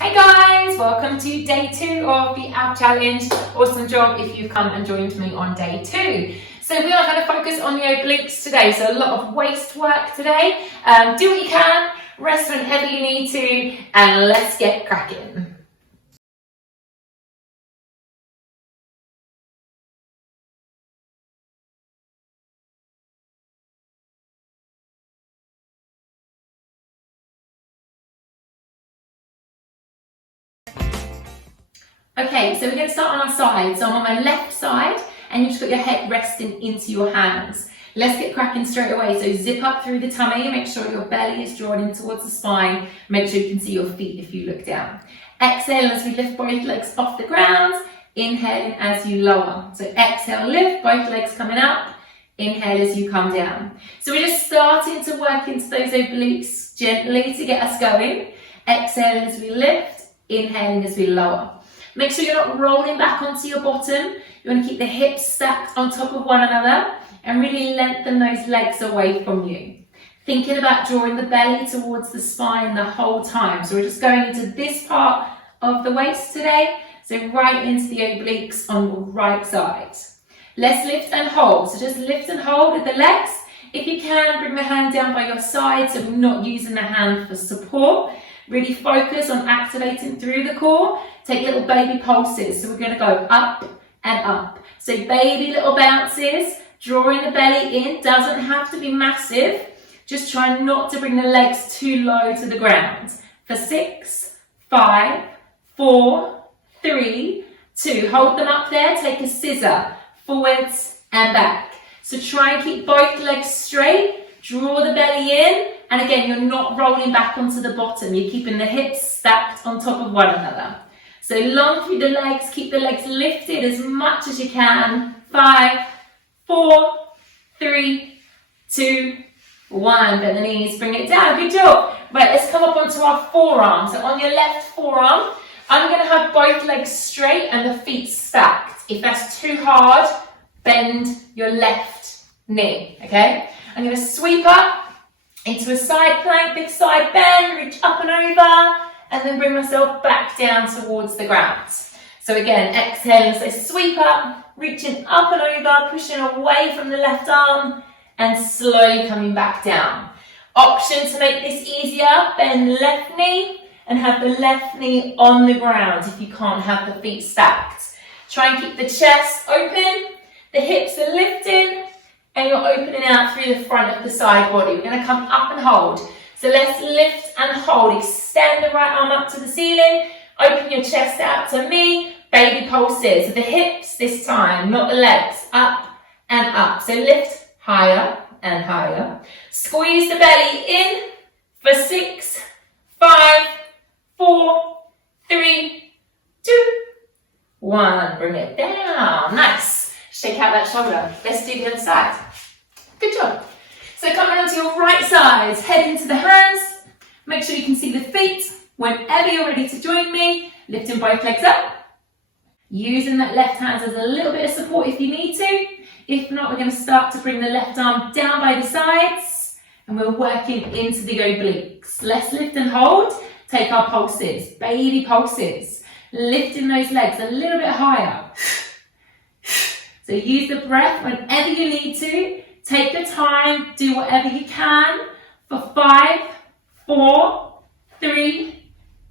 Hey guys, welcome to day 2 of the ab challenge. Awesome job if you've come and joined me on day 2. So we are going to focus on the obliques today. So a lot of waist work today. Do what you can, rest whenever you need to, and let's get cracking. Okay, so we're going to start on our side. So I'm on my left side and you've just got your head resting into your hands. Let's get cracking straight away. So zip up through the tummy, make sure your belly is drawn in towards the spine. Make sure you can see your feet if you look down. Exhale as we lift both legs off the ground. Inhaling as you lower. So exhale, lift, both legs coming up. Inhale as you come down. So we're just starting to work into those obliques gently to get us going. Exhale as we lift, inhaling as we lower. Make sure you're not rolling back onto your bottom. You want to keep the hips stacked on top of one another and really lengthen those legs away from you. Thinking about drawing the belly towards the spine the whole time. So we're just going into this part of the waist today. So right into the obliques on the right side. Let's lift and hold. So just lift and hold with the legs. If you can, bring the hand down by your side so we're not using the hand for support. Really focus on activating through the core. Take little baby pulses. So we're going to go up and up. So baby little bounces, drawing the belly in. Doesn't have to be massive. Just try not to bring the legs too low to the ground. For 6, 5, 4, 3, 2. Hold them up there. Take a scissor. Forwards and back. So try and keep both legs straight. Draw the belly in. And again, you're not rolling back onto the bottom. You're keeping the hips stacked on top of one another. So long through the legs. Keep the legs lifted as much as you can. 5, 4, 3, 2, 1. Bend the knees, bring it down. Good job. Right, let's come up onto our forearm. So on your left forearm, I'm going to have both legs straight and the feet stacked. If that's too hard, bend your left knee, okay? I'm going to sweep up into a side plank, big side bend, reach up and over, and then bring myself back down towards the ground. So again, exhaling, so sweep up, reaching up and over, pushing away from the left arm, and slowly coming back down. Option to make this easier, bend left knee, and have the left knee on the ground if you can't have the feet stacked. Try and keep the chest open, the hips are lifting, and you're opening out through the front of the side body. We're going to come up and hold. So let's lift and hold. Extend the right arm up to the ceiling. Open your chest out to me. Baby pulses. So the hips this time, not the legs. Up and up. So lift higher and higher. Squeeze the belly in for 6, 5, 4, 3, 2, 1. Bring it down. Nice. Shake out that shoulder. Let's do the other side. Good job. So coming onto your right side, head into the hands. Make sure you can see the feet. Whenever you're ready to join me, lifting both legs up. Using that left hand as a little bit of support if you need to. If not, we're going to start to bring the left arm down by the sides. And we're working into the obliques. Let's lift and hold. Take our pulses, baby pulses. Lifting those legs a little bit higher. So use the breath whenever you need to. Take your time, do whatever you can. For 5, 4, 3,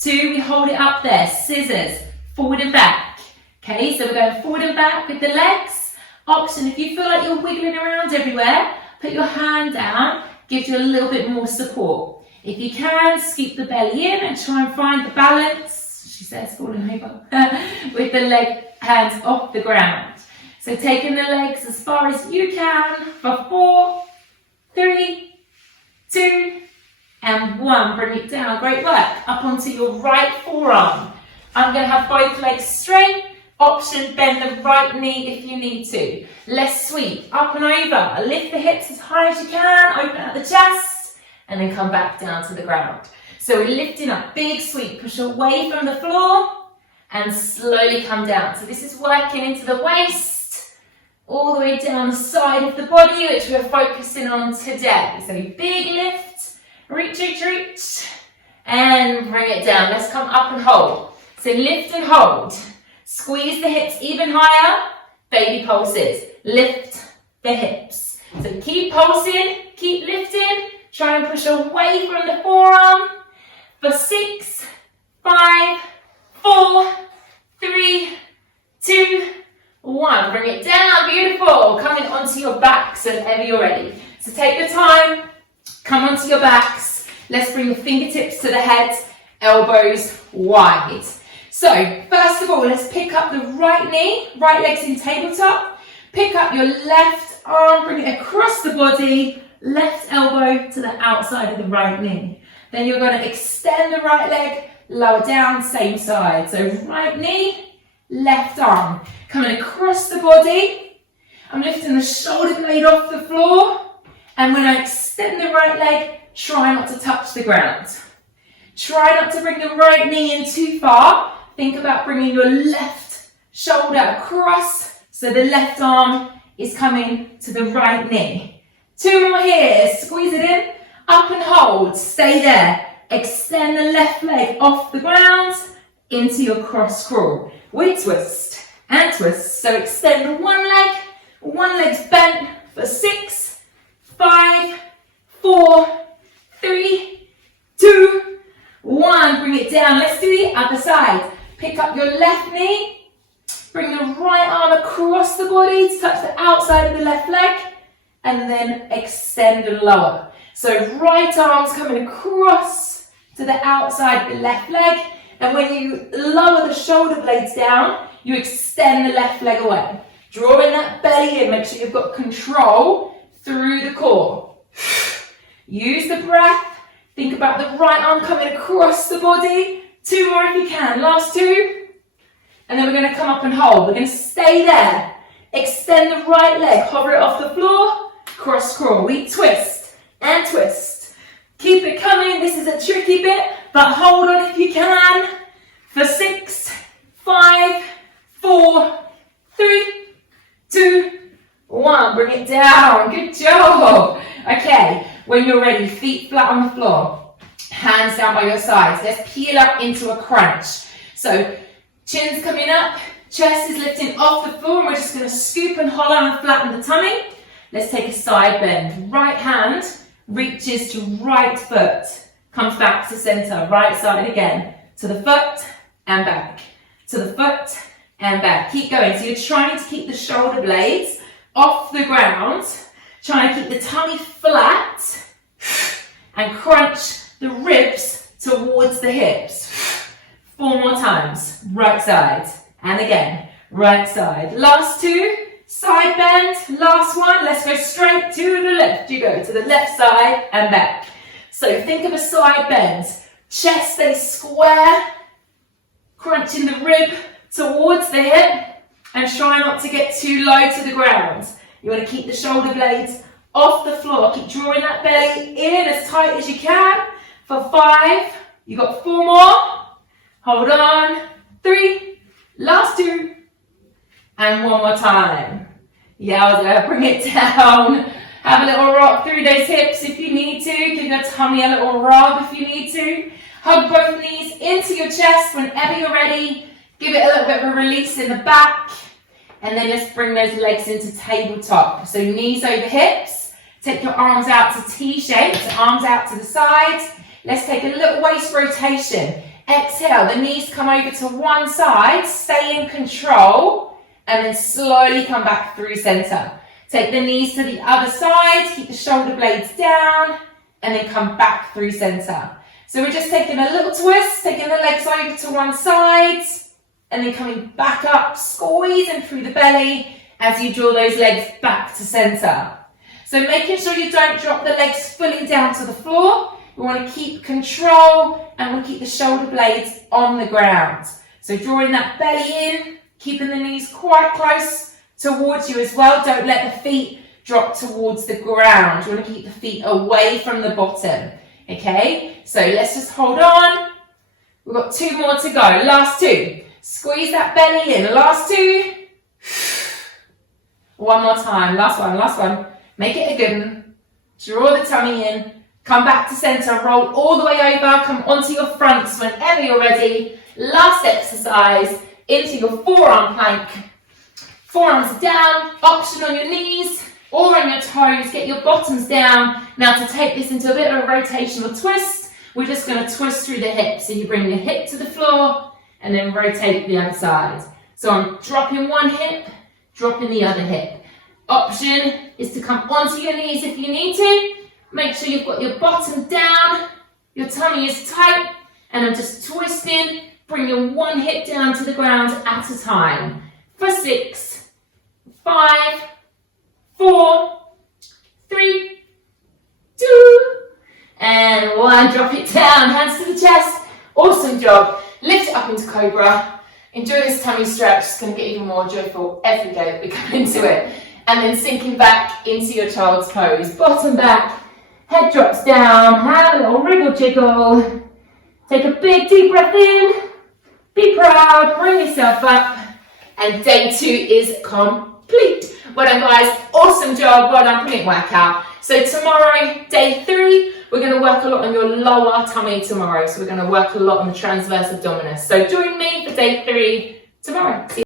2, we hold it up there. Scissors, forward and back. Okay, so we're going forward and back with the legs. Option, if you feel like you're wiggling around everywhere, put your hand down, gives you a little bit more support. If you can, scoop the belly in and try and find the balance. She says, falling over, with the hands off the ground. So taking the legs as far as you can for 4, 3, 2, and 1. Bring it down. Great work. Up onto your right forearm. I'm going to have both legs straight. Option, bend the right knee if you need to. Let's sweep up and over. Lift the hips as high as you can. Open out the chest. And then come back down to the ground. So we're lifting up. Big sweep. Push away from the floor. And slowly come down. So this is working into the waist. All the way down the side of the body, which we're focusing on today. So big lift, reach, reach, reach, and bring it down. Let's come up and hold. So lift and hold. Squeeze the hips even higher. Baby pulses. Lift the hips. So keep pulsing, keep lifting. Try and push away from the forearm. For 6, 5, 4, 3, 2, 1. Bring it down. Beautiful. Coming onto your backs whenever you're ready. So take the time. Come onto your backs. Let's bring the fingertips to the head. Elbows wide. So first of all, let's pick up the right knee. Right leg's in tabletop. Pick up your left arm. Bring it across the body. Left elbow to the outside of the right knee. Then you're going to extend the right leg. Lower down, same side. So right knee, left arm. Coming across the body. I'm lifting the shoulder blade off the floor. And when I extend the right leg, try not to touch the ground. Try not to bring the right knee in too far. Think about bringing your left shoulder across so the left arm is coming to the right knee. 2 more here. Squeeze it in. Up and hold. Stay there. Extend the left leg off the ground into your cross crawl. We twist and twist. So extend one leg's bent for 6, 5, 4, 3, 2, 1. Bring it down. Let's do the other side. Pick up your left knee. Bring the right arm across the body to touch the outside of the left leg. And then extend and lower. So right arm's coming across to the outside of the left leg. And when you lower the shoulder blades down, you extend the left leg away. Drawing that belly in. Make sure you've got control through the core. Use the breath. Think about the right arm coming across the body. 2 more if you can. Last 2. And then we're going to come up and hold. We're going to stay there. Extend the right leg. Hover it off the floor. Cross crawl. We twist and twist. Keep it coming. This is a tricky bit, but hold on if you can. For 6, 5, 4, 3, 2, 1. Bring it down. Good job. Okay. When you're ready, feet flat on the floor. Hands down by your sides. Let's peel up into a crunch. So chin's coming up. Chest is lifting off the floor. And we're just going to scoop and hollow and flatten the tummy. Let's take a side bend. Right hand reaches to right foot. Comes back to center. Right side again. To the foot and back. To the foot and back. Keep going. So you're trying to keep the shoulder blades off the ground. Trying to keep the tummy flat. And crunch the ribs towards the hips. 4 more times. Right side. And again. Right side. Last 2. Side bend, last one. Let's go straight to the left. You go to the left side and back. So think of a side bend. Chest stays square. Crunching the rib towards the hip. And try not to get too low to the ground. You want to keep the shoulder blades off the floor. Keep drawing that belly in as tight as you can. For 5. You got 4 more. Hold on. 3. Last 2. And 1 more time. Yowza, bring it down. Have a little rock through those hips if you need to. Give your tummy a little rub if you need to. Hug both knees into your chest whenever you're ready. Give it a little bit of a release in the back. And then let's bring those legs into tabletop. So knees over hips. Take your arms out to T-shape. So arms out to the sides. Let's take a little waist rotation. Exhale, the knees come over to one side. Stay in control. And then slowly come back through center. Take the knees to the other side, keep the shoulder blades down, and then come back through center. So we're just taking a little twist, taking the legs over to one side, and then coming back up, squeezing through the belly as you draw those legs back to center. So making sure you don't drop the legs fully down to the floor. We want to keep control, and we'll keep the shoulder blades on the ground. So drawing that belly in, keeping the knees quite close towards you as well. Don't let the feet drop towards the ground. You want to keep the feet away from the bottom. Okay, so let's just hold on. We've got 2 more to go. Last 2. Squeeze that belly in. Last 2. 1 more time. Last one. Make it a good one. Draw the tummy in. Come back to center, roll all the way over, come onto your fronts whenever you're ready. Last exercise, into your forearm plank. Forearms down, option on your knees or on your toes, get your bottoms down. Now to take this into a bit of a rotational twist, we're just going to twist through the hip. So you bring the hip to the floor and then rotate the other side. So I'm dropping one hip, dropping the other hip. Option is to come onto your knees if you need to. Make sure you've got your bottom down, your tummy is tight, and I'm just twisting, bringing one hip down to the ground at a time. For 6, 5, 4, 3, 2, and 1. Drop it down, hands to the chest. Awesome job. Lift it up into Cobra. Enjoy this tummy stretch. It's going to get even more joyful every day that we come into it. And then sinking back into your child's pose. Bottom back, head drops down, have a little wriggle jiggle. Take a big deep breath in. Be proud, bring yourself up. And day 2 is complete. Well done guys, awesome job, well done, brilliant workout. So tomorrow, day 3, we're going to work a lot on your lower tummy tomorrow. So we're going to work a lot on the transverse abdominis. So join me for day 3 tomorrow. See you.